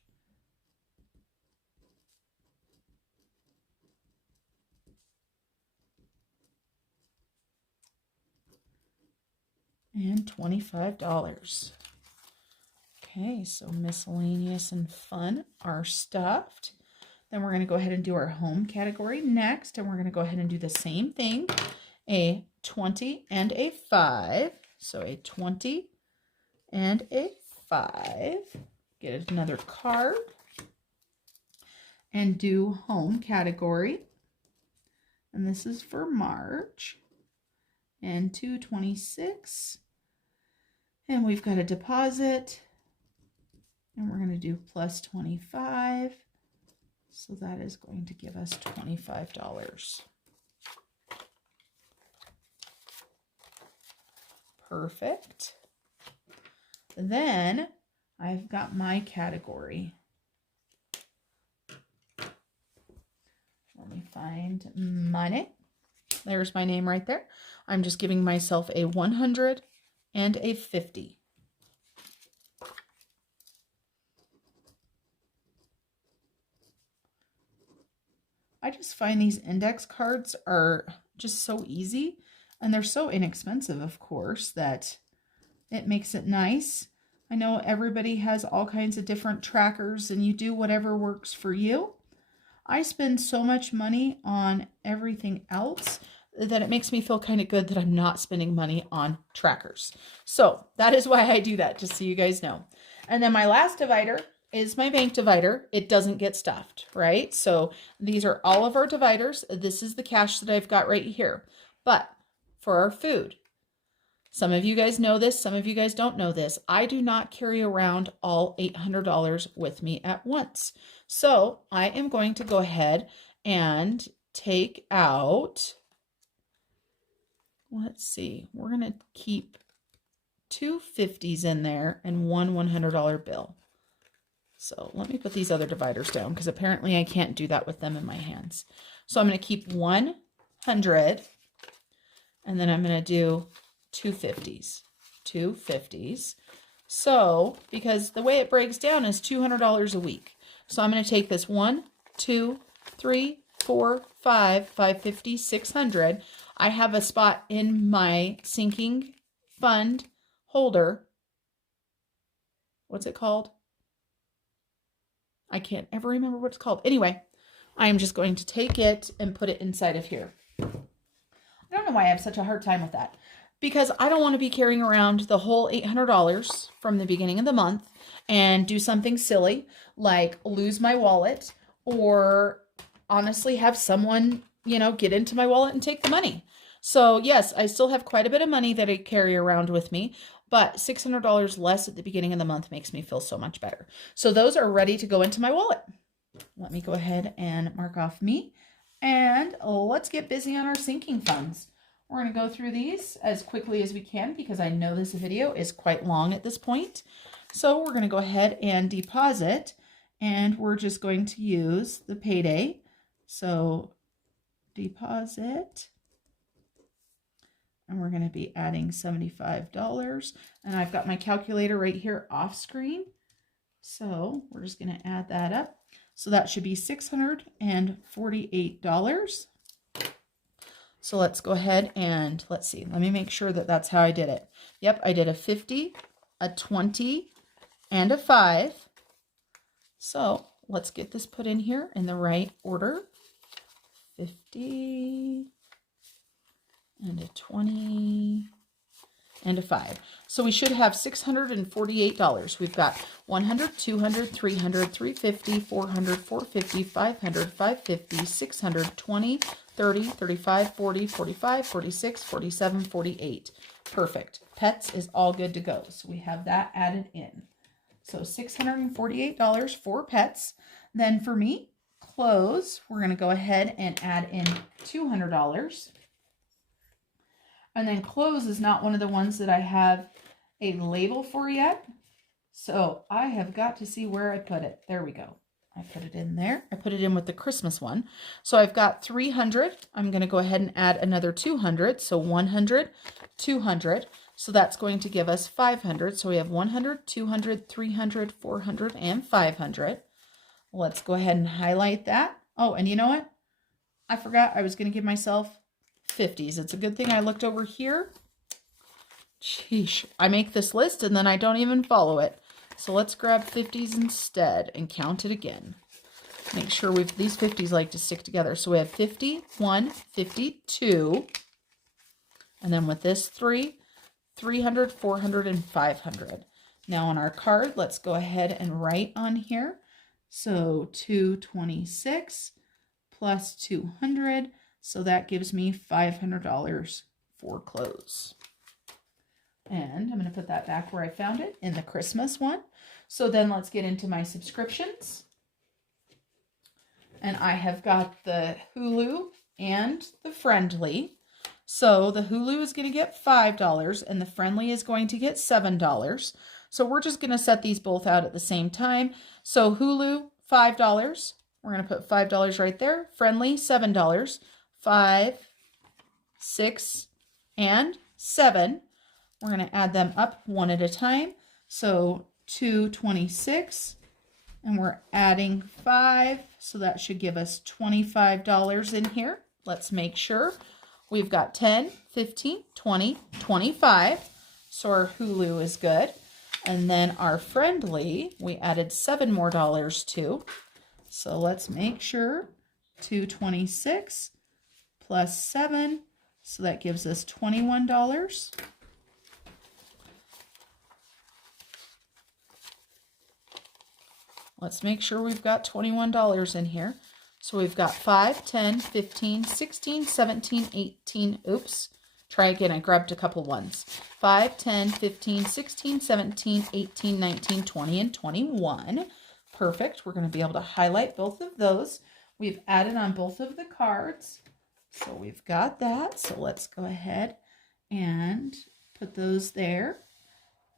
And $25. Okay, so miscellaneous and fun are stuffed. Then we're going to go ahead and do our home category next, and we're going to go ahead and do the same thing, a 20 and a 5. So a 20 and a 5. Get another card and do home category. And this is for March. And 226. And we've got a deposit, and we're going to do plus 25. So that is going to give us $25. Perfect. Then I've got my category. Let me find money. There's my name right there. I'm just giving myself a 100 and a 50. I just find these index cards are just so easy, and they're so inexpensive, of course, that it makes it nice. I know everybody has all kinds of different trackers, and you do whatever works for you. I spend so much money on everything else that it makes me feel kind of good that I'm not spending money on trackers. So that is why I do that, just so you guys know. And then my last divider is my bank divider. It doesn't get stuffed, right? So these are all of our dividers. This is the cash that I've got right here. But for our food, some of you guys know this, some of you guys don't know this. I do not carry around all $800 with me at once. So I am going to go ahead and take out, let's see, we're going to keep 2 50s in there and one $100 bill. So let me put these other dividers down because apparently I can't do that with them in my hands. So I'm going to keep 100 and then I'm going to do 2 50s. 2 50s. So, because the way it breaks down is $200 a week. So I'm going to take this 1, 2, 3, 4, 5, 550, 600. I have a spot in my sinking fund holder. What's it called? I can't ever remember what it's called. Anyway, I am just going to take it and put it inside of here. I don't know why I have such a hard time with that. Because I don't want to be carrying around the whole $800 from the beginning of the month and do something silly like lose my wallet or honestly have someone, get into my wallet and take the money. So yes, I still have quite a bit of money that I carry around with me, but $600 less at the beginning of the month makes me feel so much better. So those are ready to go into my wallet. Let me go ahead and mark off me. And let's get busy on our sinking funds. We're going to go through these as quickly as we can because I know this video is quite long at this point. So we're going to go ahead and deposit, and we're just going to use the payday. So deposit, and we're going to be adding $75. And I've got my calculator right here off screen. So we're just going to add that up. So that should be $648. So let's go ahead and let's see. Let me make sure that that's how I did it. Yep, I did a 50, a 20, and a 5. So let's get this put in here in the right order. 50 and a 20 and a 5. So we should have $648. We've got 100, 200, 300, 350, 400, 450, 500, 550, 600, 20, 30, 35, 40, 45, 46, 47, 48. Perfect. Pets is all good to go. So we have that added in. So $648 for pets. Then for me, clothes, we're going to go ahead and add in $200. And then clothes is not one of the ones that I have a label for yet. So I have got to see where I put it. There we go. I put it in there. I put it in with the Christmas one. So I've got 300. I'm going to go ahead and add another 200. So 100, 200. So that's going to give us 500. So we have 100, 200, 300, 400, and 500. Let's go ahead and highlight that. Oh, and you know what? I forgot I was going to give myself 50s. It's a good thing I looked over here. Sheesh. I make this list and then I don't even follow it. So let's grab 50s instead and count it again. Make sure these 50s like to stick together. So we have 51, 52. And then with this 300, 400, and 500. Now on our card, let's go ahead and write on here. So 226 plus 200. So that gives me $500 for clothes. And I'm going to put that back where I found it in the Christmas one. So then let's get into my subscriptions. And I have got the Hulu and the Friendly. So the Hulu is going to get $5 and the Friendly is going to get $7. So we're just going to set these both out at the same time. So Hulu, $5. We're going to put $5 right there. Friendly, $7. 5, 6, and 7. We're going to add them up one at a time. So 226, and we're adding 5. So that should give us $25 in here. Let's make sure. We've got 10, 15, 20, 25. So our Hulu is good. And then our Friendly, we added $7 more to. So let's make sure. 226 plus 7. So that gives us $21. Let's make sure we've got $21 in here. So we've got 5, 10, 15, 16, 17, 18. Oops. Try again. I grabbed a couple ones. 5, 10, 15, 16, 17, 18, 19, 20, and 21. Perfect. We're going to be able to highlight both of those. We've added on both of the cards. So we've got that. So let's go ahead and put those there.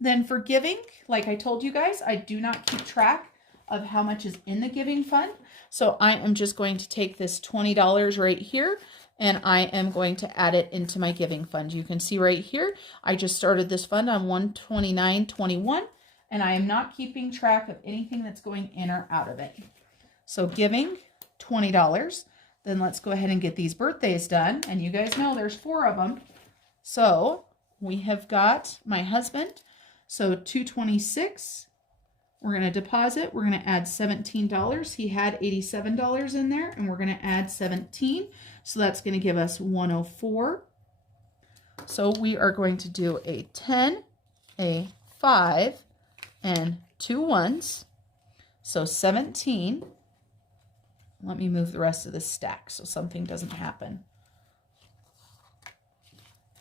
Then for giving, like I told you guys, I do not keep track of how much is in the giving fund. So I am just going to take this $20 right here and I am going to add it into my giving fund. You can see right here, I just started this fund on 1/29/21 and I am not keeping track of anything that's going in or out of it. So giving, $20. Then let's go ahead and get these birthdays done. And you guys know there's 4 of them. So we have got my husband. So 226. We're going to deposit. We're going to add $17. He had $87 in there. And we're going to add 17. So that's going to give us 104. So we are going to do a 10, a 5, and 2 ones. So 17. Let me move the rest of this stack so something doesn't happen.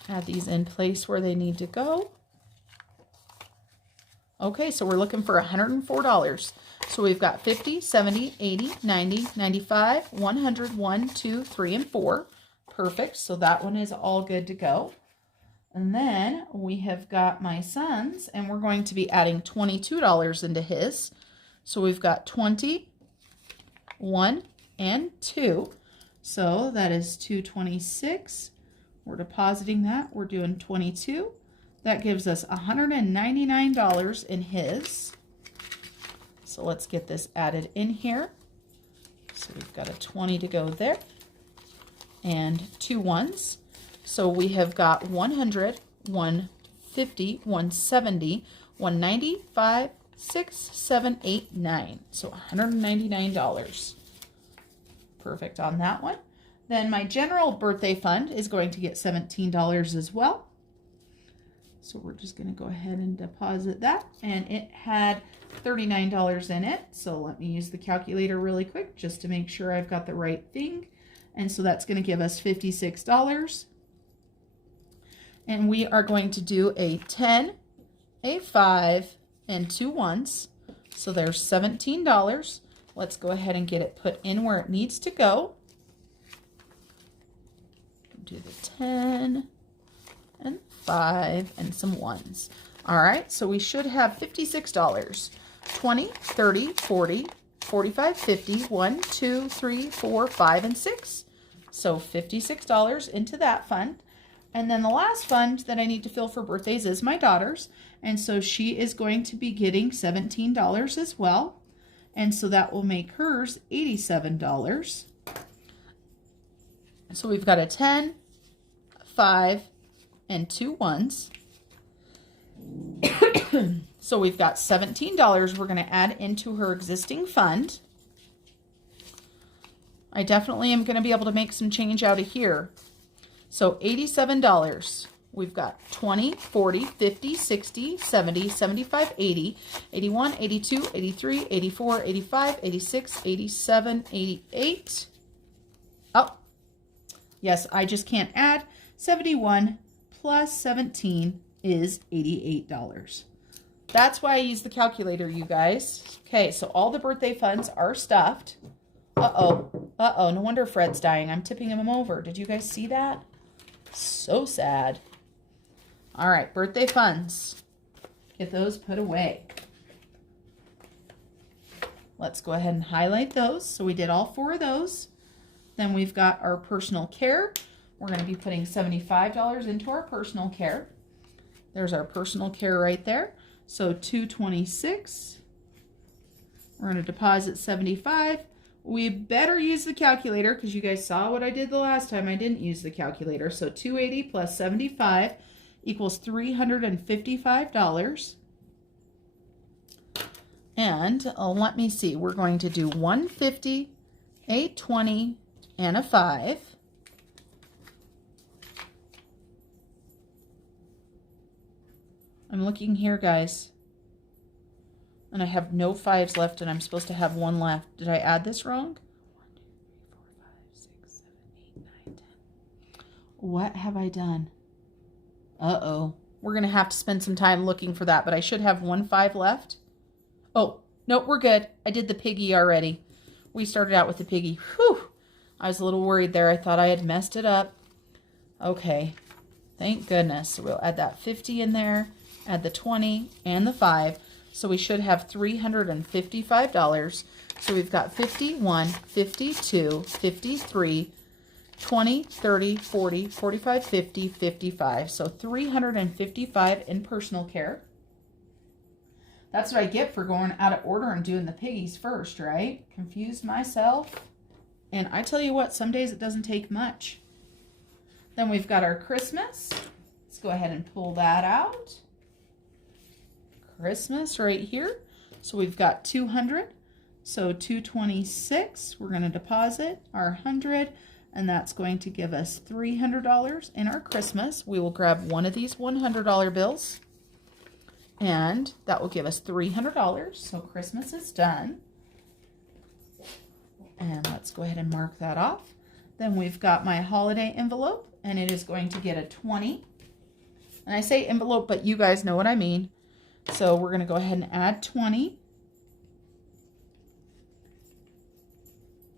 Add these in place where they need to go. Okay, so we're looking for $104. So we've got 50, 70, 80, 90, 95, 100, 1, 2, 3, and 4. Perfect. So that one is all good to go. And then we have got my son's, and we're going to be adding $22 into his. So we've got 20, 1, and 2. So that is 226. We're depositing that. We're doing 22. That gives us $199 in his. So let's get this added in here. So we've got a 20 to go there and 2 ones. So we have got 100, 150, 170, 195, 6, 7, 8, 9. So $199. Perfect on that one. Then my general birthday fund is going to get $17 as well. So we're just going to go ahead and deposit that. And it had $39 in it. So let me use the calculator really quick just to make sure I've got the right thing. And so that's going to give us $56. And we are going to do a 10, a 5, and 2 ones. So there's $17. Let's go ahead and get it put in where it needs to go. Do the 10 and 5 and some ones. All right, so we should have $56. 20, 30, 40, 45, 50, 1, 2, 3, 4, 5, and 6. So $56 into that fund. And then the last fund that I need to fill for birthdays is my daughter's. And so she is going to be getting $17 as well. And so that will make hers $87. So we've got a 10, 5, and 2 ones. So we've got $17 we're going to add into her existing fund. I definitely am going to be able to make some change out of here. So $87. We've got 20, 40, 50, 60, 70, 75, 80, 81, 82, 83, 84, 85, 86, 87, 88. Oh, yes, I just can't add. 71 plus 17 is $88. That's why I use the calculator, you guys. Okay, so all the birthday funds are stuffed. Uh-oh. Uh-oh, no wonder Fred's dying. I'm tipping him over. Did you guys see that? So sad. All right, birthday funds. Get those put away. Let's go ahead and highlight those. So we did all 4 of those. Then we've got our personal care. We're going to be putting $75 into our personal care. There's our personal care right there. So $226. We're going to deposit $75. We better use the calculator because you guys saw what I did the last time. I didn't use the calculator. So $280 plus $75 equals $355. And let me see. We're going to do $150, a $20, and a $5. I'm looking here, guys, and I have no 5s left, and I'm supposed to have 1 left. Did I add this wrong? 1, 2, 3, 4, 5, 6, 7, 8, 9, 10. What have I done? Uh-oh. We're going to have to spend some time looking for that, but I should have 1 5 left. Oh, no, we're good. I did the piggy already. We started out with the piggy. Whew. I was a little worried there. I thought I had messed it up. Okay. Thank goodness. So we'll add that 50 in there. Add the 20 and the 5. So we should have $355. So we've got 51, 52, 53, 20, 30, 40, 45, 50, 55. So $355 in personal care. That's what I get for going out of order and doing the piggies first, right? Confused myself. And I tell you what, some days it doesn't take much. Then we've got our Christmas. Let's go ahead and pull that out. Christmas right here. So we've got 200. So 226. We're going to deposit our 100, and that's going to give us $300 in our Christmas. We will grab one of these $100 bills, and that will give us $300. So Christmas is done. And let's go ahead and mark that off. Then we've got my holiday envelope, and it is going to get a 20. And I say envelope, but you guys know what I mean. So we're going to go ahead and add 20.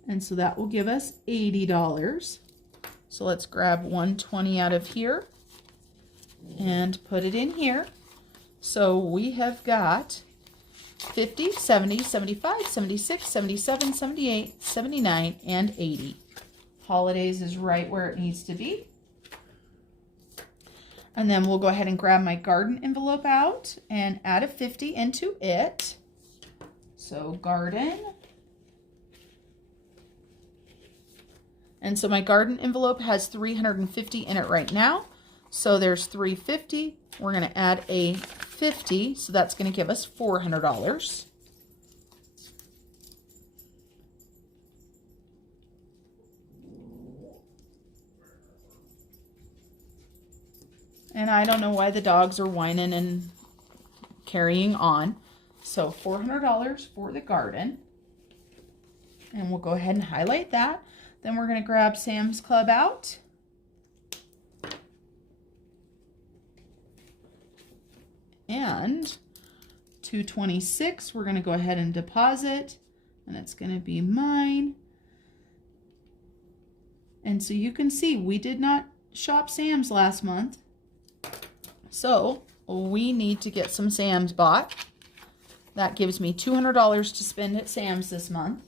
And so that will give us $80. So let's grab 120 out of here and put it in here. So we have got 50, 70, 75, 76, 77, 78, 79, and 80. Holidays is right where it needs to be. And then we'll go ahead and grab my garden envelope out and add a 50 into it. So garden. And so my garden envelope has 350 in it right now. So there's 350. We're going to add a 50. So that's going to give us $400. And I don't know why the dogs are whining and carrying on. So $400 for the garden. And we'll go ahead and highlight that. Then we're going to grab Sam's Club out. And 226, we're going to go ahead and deposit. And it's going to be mine. And so you can see we did not shop Sam's last month. So we need to get some Sam's bought. That gives me $200 to spend at Sam's this month.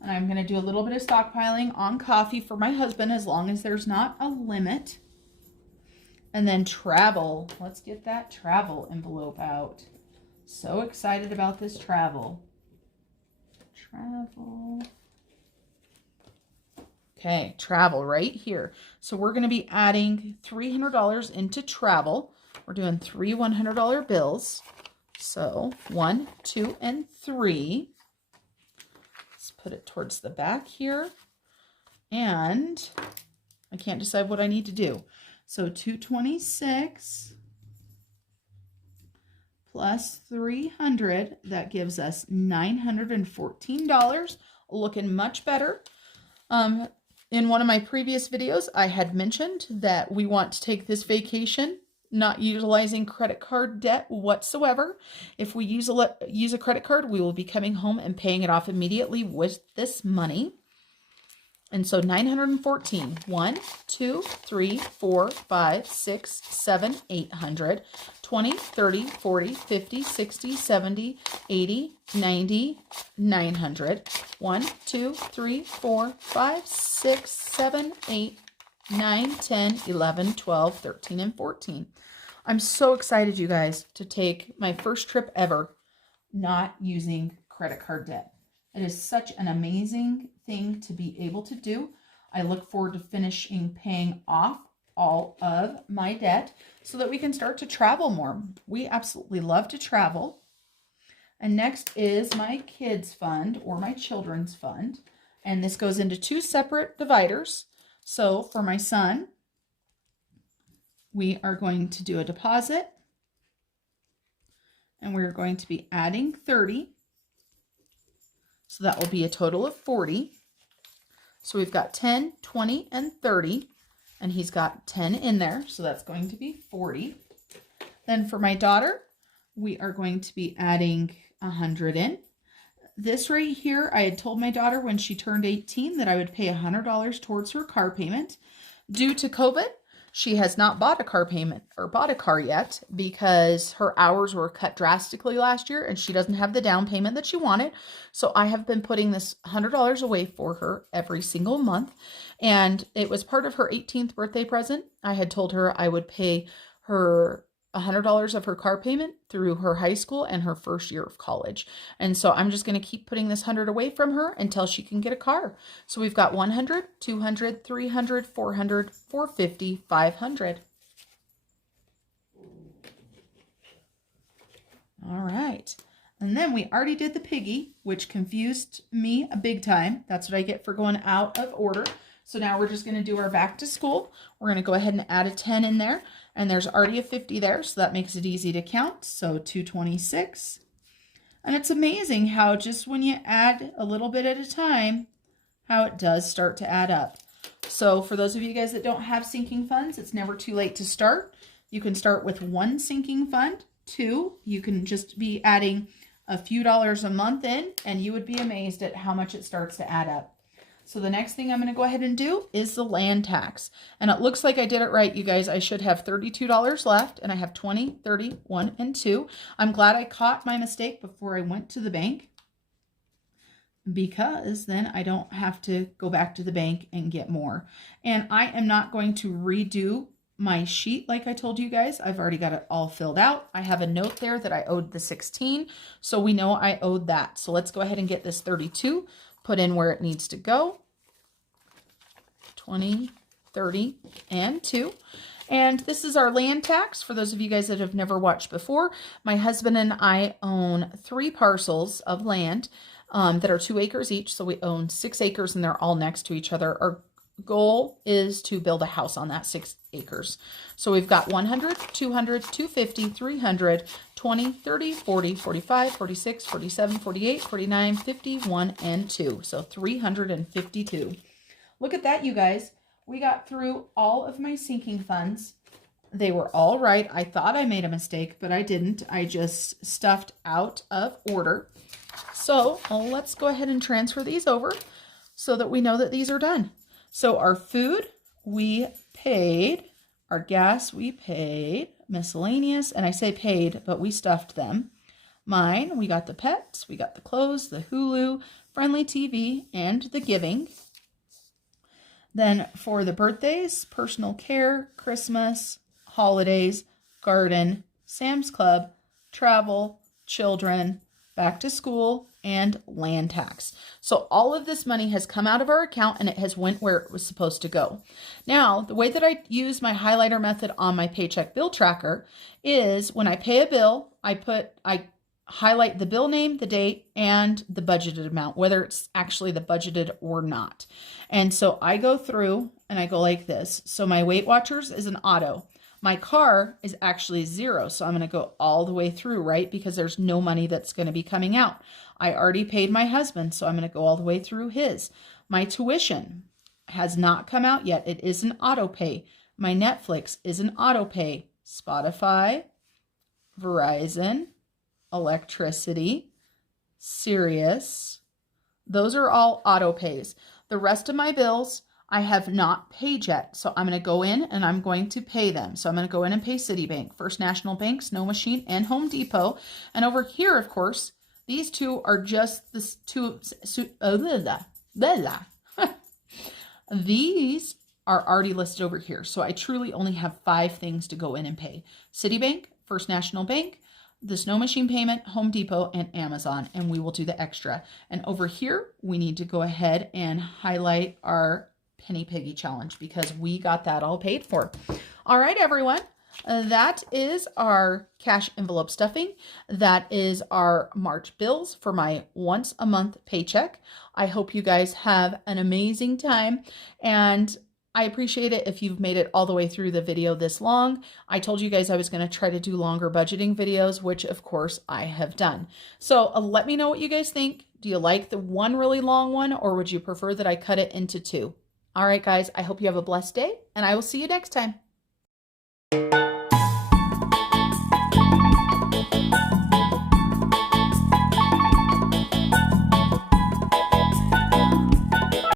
And I'm going to do a little bit of stockpiling on coffee for my husband as long as there's not a limit. And then travel. Let's get that travel envelope out. So excited about this travel. Travel. Okay, travel right here. So we're going to be adding $300 into travel. We're doing 3 $100 bills. So 1, 2, and 3. Let's put it towards the back here. And I can't decide what I need to do. So 226 plus 300, that gives us $914. Looking much better. In one of my previous videos, I had mentioned that we want to take this vacation not utilizing credit card debt whatsoever. If we use a credit card, we will be coming home and paying it off immediately with this money. And so 914, 1, 2, 3, 4, 5, 6, 7, 800, 20, 30, 40, 50, 60, 70, 80, 90, 900, 1, 2, 3, 4, 5, 6, 7, 8, 9, 10, 11, 12, 13, and 14. I'm so excited, you guys, to take my first trip ever not using credit card debt. It is such an amazing thing to be able to do. I look forward to finishing paying off all of my debt so that we can start to travel more. We absolutely love to travel. And next is my kids fund or my children's fund. And this goes into 2 separate dividers. So for my son, we are going to do a deposit. And we're going to be adding 30. So that will be a total of 40. So we've got 10, 20, and 30. And he's got 10 in there. So that's going to be 40. Then for my daughter, we are going to be adding 100 in. This right here, I had told my daughter when she turned 18 that I would pay $100 towards her car payment. Due to COVID, she has not bought a car payment or bought a car yet because her hours were cut drastically last year and she doesn't have the down payment that she wanted. So I have been putting this $100 away for her every single month. And it was part of her 18th birthday present. I had told her I would pay her $100 of her car payment through her high school and her first year of college. And so I'm just going to keep putting this 100 away from her until she can get a car. So we've got 100, 200, 300, 400, 450, 500. All right. And then we already did the piggy, which confused me a big time. That's what I get for going out of order. So now we're just going to do our back to school. We're going to go ahead and add a 10 in there. And there's already a 50 there, so that makes it easy to count. So 226. And it's amazing how just when you add a little bit at a time, how it does start to add up. So for those of you guys that don't have sinking funds, it's never too late to start. You can start with 1 sinking fund 2. You can just be adding a few dollars a month in, and you would be amazed at how much it starts to add up. So the next thing I'm going to go ahead and do is the land tax. And it looks like I did it right, you guys. I should have $32 left, and I have 20, 30, 1, and 2. I'm glad I caught my mistake before I went to the bank, because then I don't have to go back to the bank and get more. And I am not going to redo my sheet like I told you guys. I've already got it all filled out. I have a note there that I owed the 16, so we know I owed that. So let's go ahead and get this 32 put in where it needs to go. 20, 30, and 2. And this is our land tax. For those of you guys that have never watched before, my husband and I own 3 parcels of land that are 2 acres each. So we own 6 acres, and they're all next to each other. Our goal is to build a house on that 6 acres. So we've got 100, 200, 250, 300, 20, 30, 40, 45, 46, 47, 48, 49, 51, and 2. So 352. Look at that, you guys. We got through all of my sinking funds. They were all right. I thought I made a mistake, but I didn't. I just stuffed out of order. So let's go ahead and transfer these over so that we know that these are done. So our food, we paid. Our gas, we paid. Miscellaneous, and I say paid, but we stuffed them. Mine, we got the pets, we got the clothes, the Hulu, friendly TV, and the giving. Then for the birthdays, personal care, Christmas, holidays, garden, Sam's Club, travel, children, back to school, and land tax. So all of this money has come out of our account, and it has went where it was supposed to go. Now, the way that I use my highlighter method on my Paycheck bill tracker is when I pay a bill, I highlight the bill name, the date, and the budgeted amount, whether it's actually the budgeted or not. And so I go through and I go like this. So my Weight Watchers is an auto. My car is actually 0, so I'm going to go all the way through, right? Because there's no money that's going to be coming out. I already paid my husband, so I'm going to go all the way through his. My tuition has not come out yet. It is an auto pay. My Netflix is an auto pay. Spotify, Verizon, electricity, Sirius. Those are all auto pays. The rest of my bills I have not paid yet. So I'm going to go in and I'm going to pay them. So I'm going to go in and pay Citibank, First National Bank, Snow Machine, and Home Depot. And over here, of course, these two are just the two. These are already listed over here. So I truly only have 5 things to go in and pay. Citibank, First National Bank, the Snow Machine payment, Home Depot, and Amazon, and we will do the extra. And over here, we need to go ahead and highlight our Penny Piggy Challenge because we got that all paid for. All right, everyone. That is our cash envelope stuffing. That is our March bills for my once a month paycheck. I hope you guys have an amazing time, and I appreciate it if you've made it all the way through the video this long. I told you guys I was going to try to do longer budgeting videos, which of course I have done. So let me know what you guys think. Do you like the one really long one, or would you prefer that I cut it into 2? All right, guys, I hope you have a blessed day, and I will see you next time.